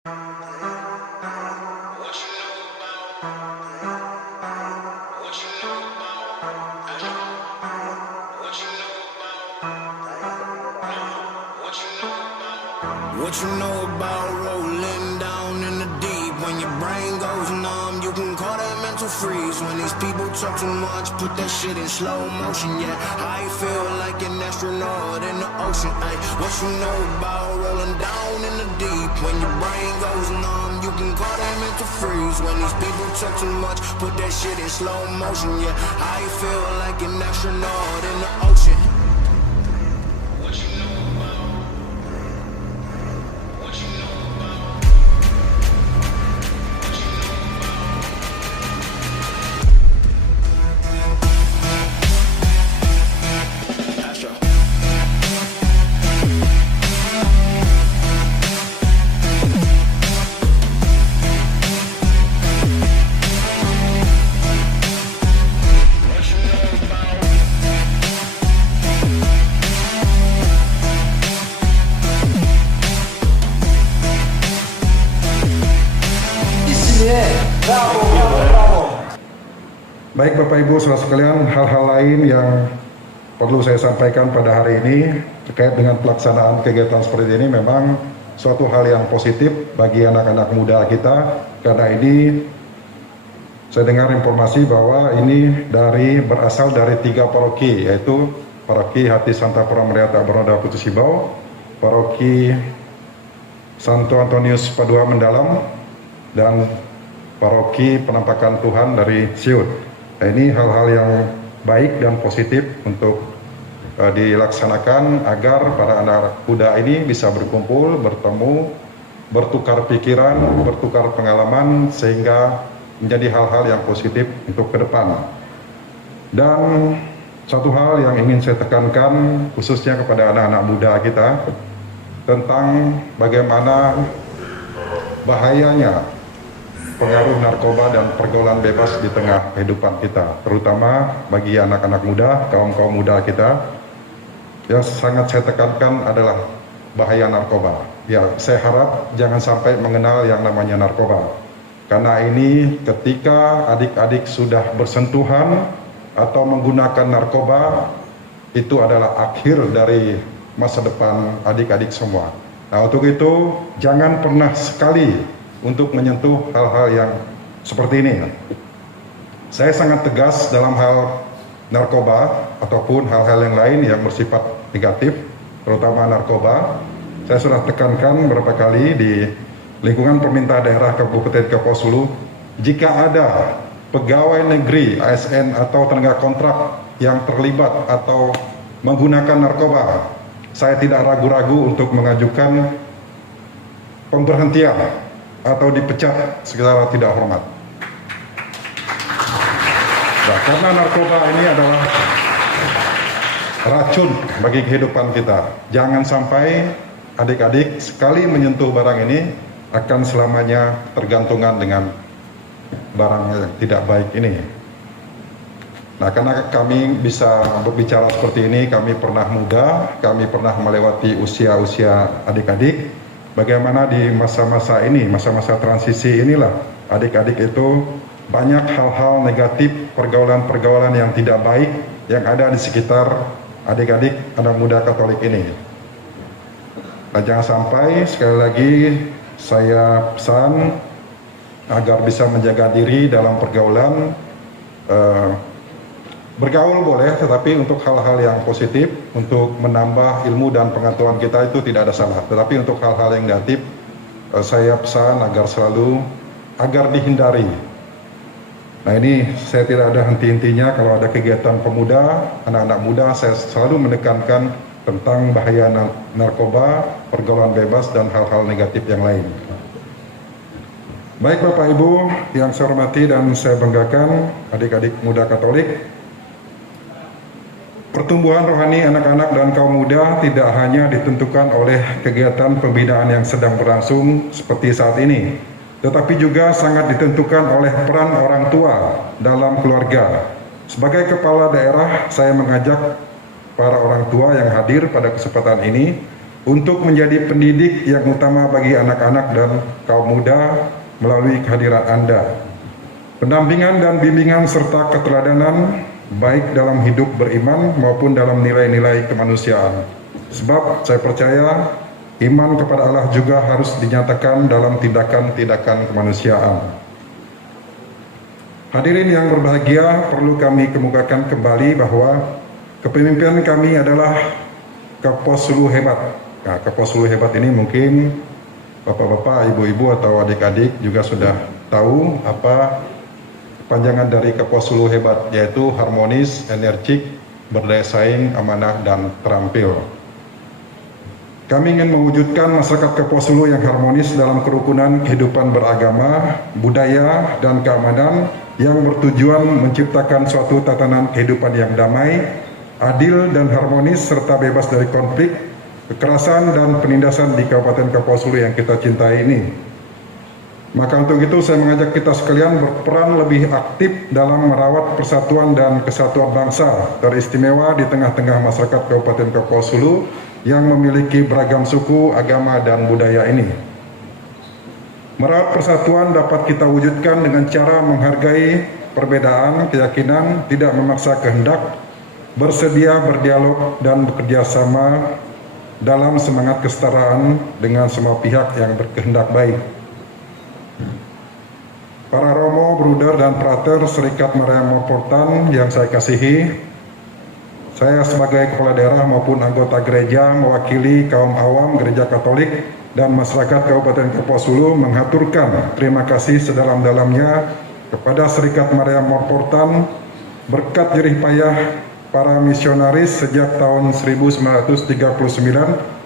What you know about rolling down in the deep? When your brain goes numb, you can call that mental freeze. When these people talk too much, put that shit in slow motion. Yeah, I feel like an astronaut in the ocean. Ay, what you know about rolling down in the deep? When your brain goes numb, you can call that mental freeze. When these people talk too much, put that shit in slow motion. Yeah, I feel like an astronaut in the ocean. Baik Bapak Ibu saudara sekalian, hal-hal lain yang perlu saya sampaikan pada hari ini terkait dengan pelaksanaan kegiatan seperti ini memang suatu hal yang positif bagi anak-anak muda kita, karena ini saya dengar informasi bahwa ini berasal dari 3 paroki, yaitu paroki Hati Santa Prameriata Baroda Putus Ibau, paroki Santo Antonius Padua Mendalam, dan paroki Penampakan Tuhan dari Siut. Nah, ini hal-hal yang baik dan positif untuk dilaksanakan agar para anak muda ini bisa berkumpul, bertemu, bertukar pikiran, bertukar pengalaman, sehingga menjadi hal-hal yang positif untuk ke depan. Dan satu hal yang ingin saya tekankan khususnya kepada anak-anak muda kita tentang bagaimana bahayanya pengaruh narkoba dan pergaulan bebas di tengah kehidupan kita, terutama bagi anak-anak muda, kaum-kaum muda kita. Yang sangat saya tekankan adalah bahaya narkoba. Ya, saya harap jangan sampai mengenal yang namanya narkoba. Karena ini ketika adik-adik sudah bersentuhan atau menggunakan narkoba, itu adalah akhir dari masa depan adik-adik semua. Nah, untuk itu jangan pernah sekali untuk menyentuh hal-hal yang seperti ini. Saya sangat tegas dalam hal narkoba ataupun hal-hal yang lain yang bersifat negatif, terutama narkoba. Saya sudah tekankan beberapa kali di lingkungan pemerintah daerah Kabupaten Kepulauan Sulu, jika ada pegawai negeri, ASN atau tenaga kontrak yang terlibat atau menggunakan narkoba, saya tidak ragu-ragu untuk mengajukan pemberhentian atau dipecat secara tidak hormat. Nah, karena narkoba ini adalah racun bagi kehidupan kita. Jangan sampai adik-adik sekali menyentuh barang ini akan selamanya tergantungan dengan barang yang tidak baik ini. Nah, karena kami bisa berbicara seperti ini, kami pernah muda, kami pernah melewati usia-usia adik-adik. Bagaimana di masa-masa ini, masa-masa transisi inilah, adik-adik itu banyak hal-hal negatif, pergaulan-pergaulan yang tidak baik yang ada di sekitar adik-adik anak muda Katolik ini. Nah, jangan sampai, sekali lagi saya pesan agar bisa menjaga diri dalam pergaulan. Bergaul boleh, tetapi untuk hal-hal yang positif, untuk menambah ilmu dan pengetahuan kita itu tidak ada salah. Tetapi untuk hal-hal yang negatif, saya pesan agar dihindari. Nah, ini saya tidak ada henti-hentinya kalau ada kegiatan pemuda, anak-anak muda, saya selalu menekankan tentang bahaya narkoba, pergaulan bebas, dan hal-hal negatif yang lain. Baik Bapak Ibu yang saya hormati dan saya banggakan, adik-adik muda Katolik, pertumbuhan rohani anak-anak dan kaum muda tidak hanya ditentukan oleh kegiatan pembinaan yang sedang berlangsung seperti saat ini, tetapi juga sangat ditentukan oleh peran orang tua dalam keluarga. Sebagai kepala daerah, saya mengajak para orang tua yang hadir pada kesempatan ini untuk menjadi pendidik yang utama bagi anak-anak dan kaum muda melalui kehadiran Anda. Pendampingan dan bimbingan serta keteladanan baik dalam hidup beriman maupun dalam nilai-nilai kemanusiaan. Sebab saya percaya iman kepada Allah juga harus dinyatakan dalam tindakan-tindakan kemanusiaan. Hadirin yang berbahagia, perlu kami kemukakan kembali bahwa kepemimpinan kami adalah Kaposulu hebat. Nah, Kaposulu hebat ini mungkin bapak-bapak, ibu-ibu atau adik-adik juga sudah tahu apa panjangan dari Kaposulu hebat, yaitu harmonis, energik, berdaya saing, amanah, dan terampil. Kami ingin mewujudkan masyarakat Kaposulu yang harmonis dalam kerukunan kehidupan beragama, budaya, dan keamanan yang bertujuan menciptakan suatu tatanan kehidupan yang damai, adil, dan harmonis, serta bebas dari konflik, kekerasan, dan penindasan di Kabupaten Kaposulu yang kita cintai ini. Maka untuk itu saya mengajak kita sekalian berperan lebih aktif dalam merawat persatuan dan kesatuan bangsa, teristimewa di tengah-tengah masyarakat Kabupaten Kaposulu yang memiliki beragam suku, agama, dan budaya ini. Merawat persatuan dapat kita wujudkan dengan cara menghargai perbedaan keyakinan, tidak memaksa kehendak, bersedia berdialog dan bekerja sama dalam semangat kesetaraan dengan semua pihak yang berkehendak baik. Para romo, bruder, dan prater Serikat Maria Moportan yang saya kasihi, saya sebagai kepala daerah maupun anggota gereja mewakili kaum awam Gereja Katolik dan masyarakat Kabupaten Kaposulu mengaturkan terima kasih sedalam-dalamnya kepada Serikat Maria Moportan berkat jerih payah para misionaris sejak tahun 1939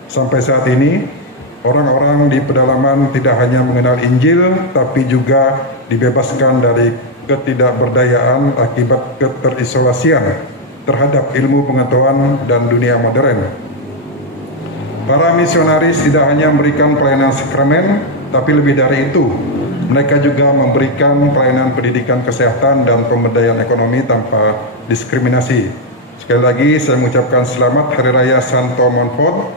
sampai saat ini. Orang-orang di pedalaman tidak hanya mengenal Injil, tapi juga dibebaskan dari ketidakberdayaan akibat keterisolasian terhadap ilmu pengetahuan dan dunia modern. Para misionaris tidak hanya memberikan pelayanan sakramen, tapi lebih dari itu, mereka juga memberikan pelayanan pendidikan kesehatan dan pemberdayaan ekonomi tanpa diskriminasi. Sekali lagi saya mengucapkan selamat Hari Raya Santo Monfort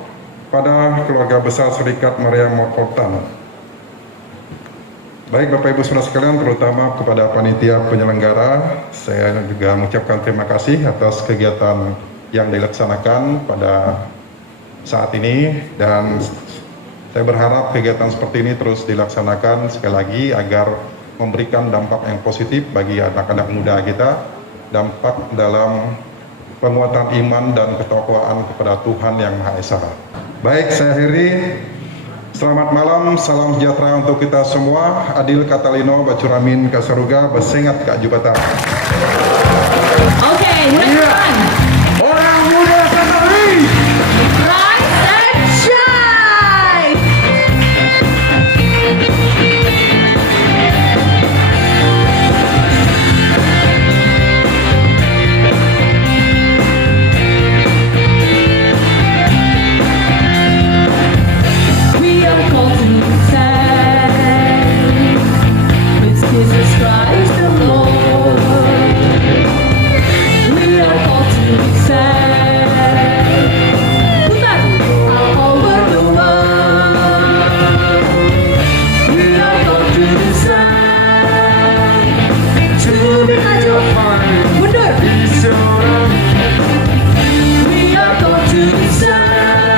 pada keluarga besar Serikat Maria Moportan. Baik Bapak Ibu Saudara sekalian, terutama kepada panitia penyelenggara, saya juga mengucapkan terima kasih atas kegiatan yang dilaksanakan pada saat ini, dan saya berharap kegiatan seperti ini terus dilaksanakan sekali lagi agar memberikan dampak yang positif bagi anak-anak muda kita, dampak dalam penguatan iman dan ketakwaan kepada Tuhan Yang Maha Esa. Baik, saya akhiri. Selamat malam, salam sejahtera untuk kita semua. Adil Katalino, Bacuramin Kasaruga, Besengat Kak Jubatan. Oke, mudah-mudahan Orang muda Katolik, rise and shine. We are called to stand with Jesus Christ the Lord. We are called to stand. Putar all over the world. We are called to stand. To be maju, mundur. We are called to stand.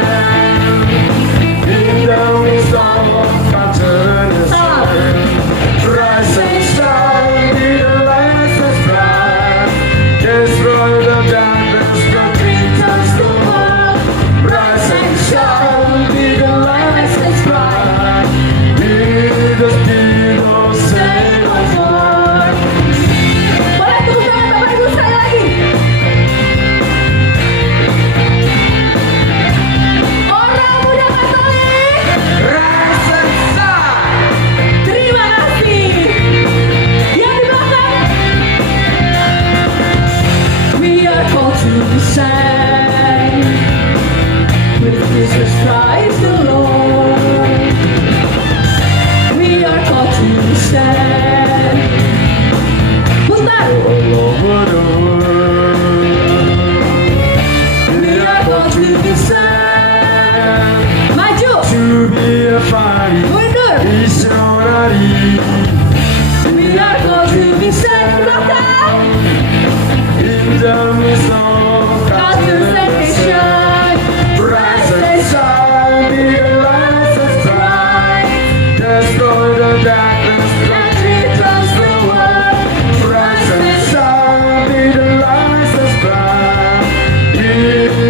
Salam. rise and shine, be the light that's bright. Destroy the darkness, the creatures the world. Rise and shine, be the light that's bright. Be the people say Once more. Boleh tepuk tangan Bapak Ibu sekali lagi. Orang muda Katolik, rise and shine. terima kasih. Yang di belakang. We are called to stand with Jesus Christ the Lord. We are called to stand. Putar. All over the world. We are called to stand. hari. We are going to be sacrificed. Injil misal God to salvation. Rise and shine, be the light that's bright. Destroy the darkness, And returns the world. rise and shine, be the light that's bright. Be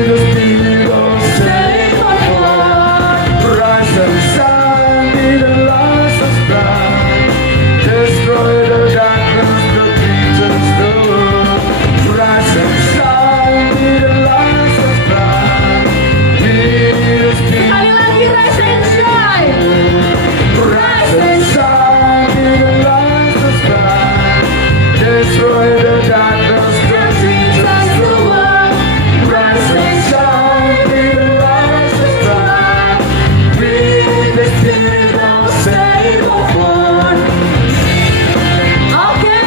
the spirit of Save faith. on board. Rise and shine, be the light that's bright. Destroy the darkness, the creatures, the world. Rise and shine, be the light that's bright. Be the spirit. Sekali lagi, rise and shine. Rise and shine, be the light that's bright. Destroy the darkness, the And creatures, returns the the world. world. Rise and shine, be the light that's bright. Be the spirit of Save on board. Oke.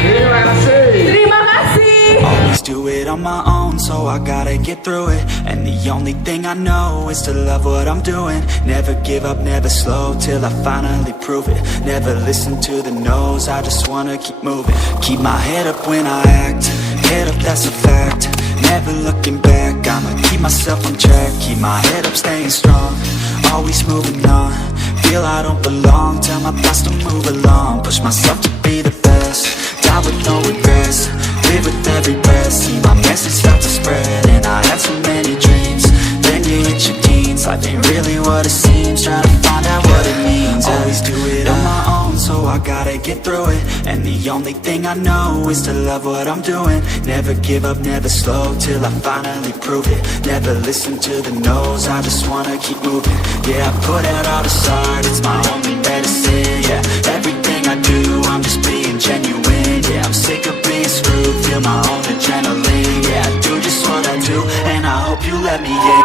Terima kasih. Terima kasih. Always do it on my own, so I gotta get through it. And the only thing I know is to love what I'm doing. Never give up, never slow, till I finally prove it. Never listen to the no's, I just wanna keep moving. Keep my head up when I act, head up, that's a fact. Never looking back, I'ma keep myself on track. Keep my head up, staying strong, always moving on. Feel I don't belong, tell my thoughts to move along. Push myself to be the best, die with no regrets. Live with every breath, see my message start to spread. And I had so many dreams, then you hit your teens. Life ain't really what it seems, try to find out what it means. Always do it on my own, so I gotta get through it. And the only thing I know is to love what I'm doing. Never give up, never slow, till I finally prove it. Never listen to the no's, I just wanna keep moving. Yeah, I put out all the art, it's my only medicine. Yeah, everything I do, I'm just being genuine. Yeah, I'm sick of being screwed, feel my own adrenaline. Yeah, I do just what I do, and I hope you let me in.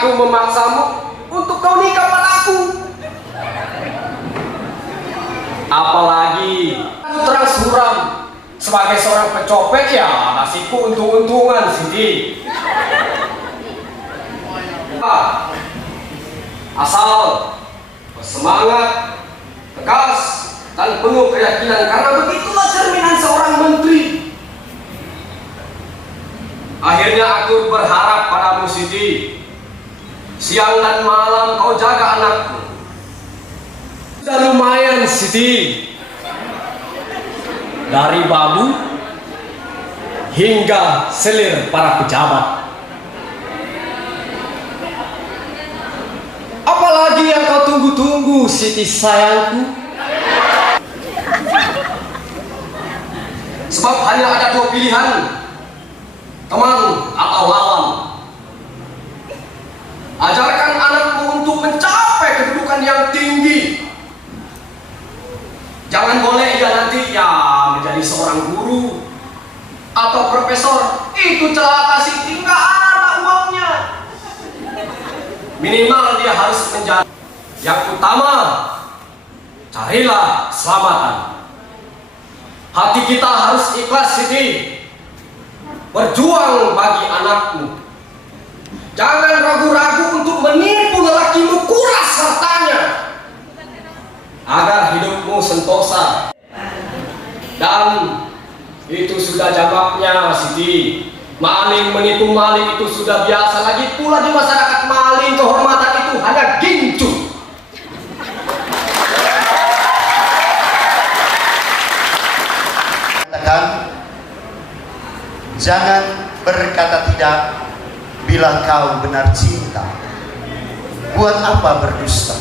memaksamu untuk kau nikah padaku. Apalagi aku terang suram sebagai seorang pecopet, ya nasiku untung-untungan Sindi. Asal bersemangat, tegas, dan penuh keyakinan karena begitulah cerminan seorang menteri. Akhirnya aku berharap padamu Siti, siang dan malam kau jaga anakku. Sudah lumayan Siti, dari babu hingga selir para pejabat. Apalagi yang kau tunggu-tunggu Siti sayangku? Sebab hanya ada dua pilihan, teman atau lawan. Ajarkan anakmu untuk mencapai kedudukan yang tinggi. Jangan boleh ia nanti menjadi seorang guru atau profesor. Itu celaka Siti, nggak ada uangnya. Minimal dia harus menjadi. Yang utama, carilah keselamatan. Hati kita harus ikhlas Siti, berjuang bagi anakmu. Jangan ragu-ragu untuk menipu lelakimu kuras sertanya, agar hidupmu sentosa. Dan itu sudah jamaknya Siti. Maling menipu maling itu sudah biasa. Lagi pula di masyarakat maling kehormatan itu hanya gincu. Katakan, jangan berkata tidak bila kau benar cinta. Buat apa berdusta?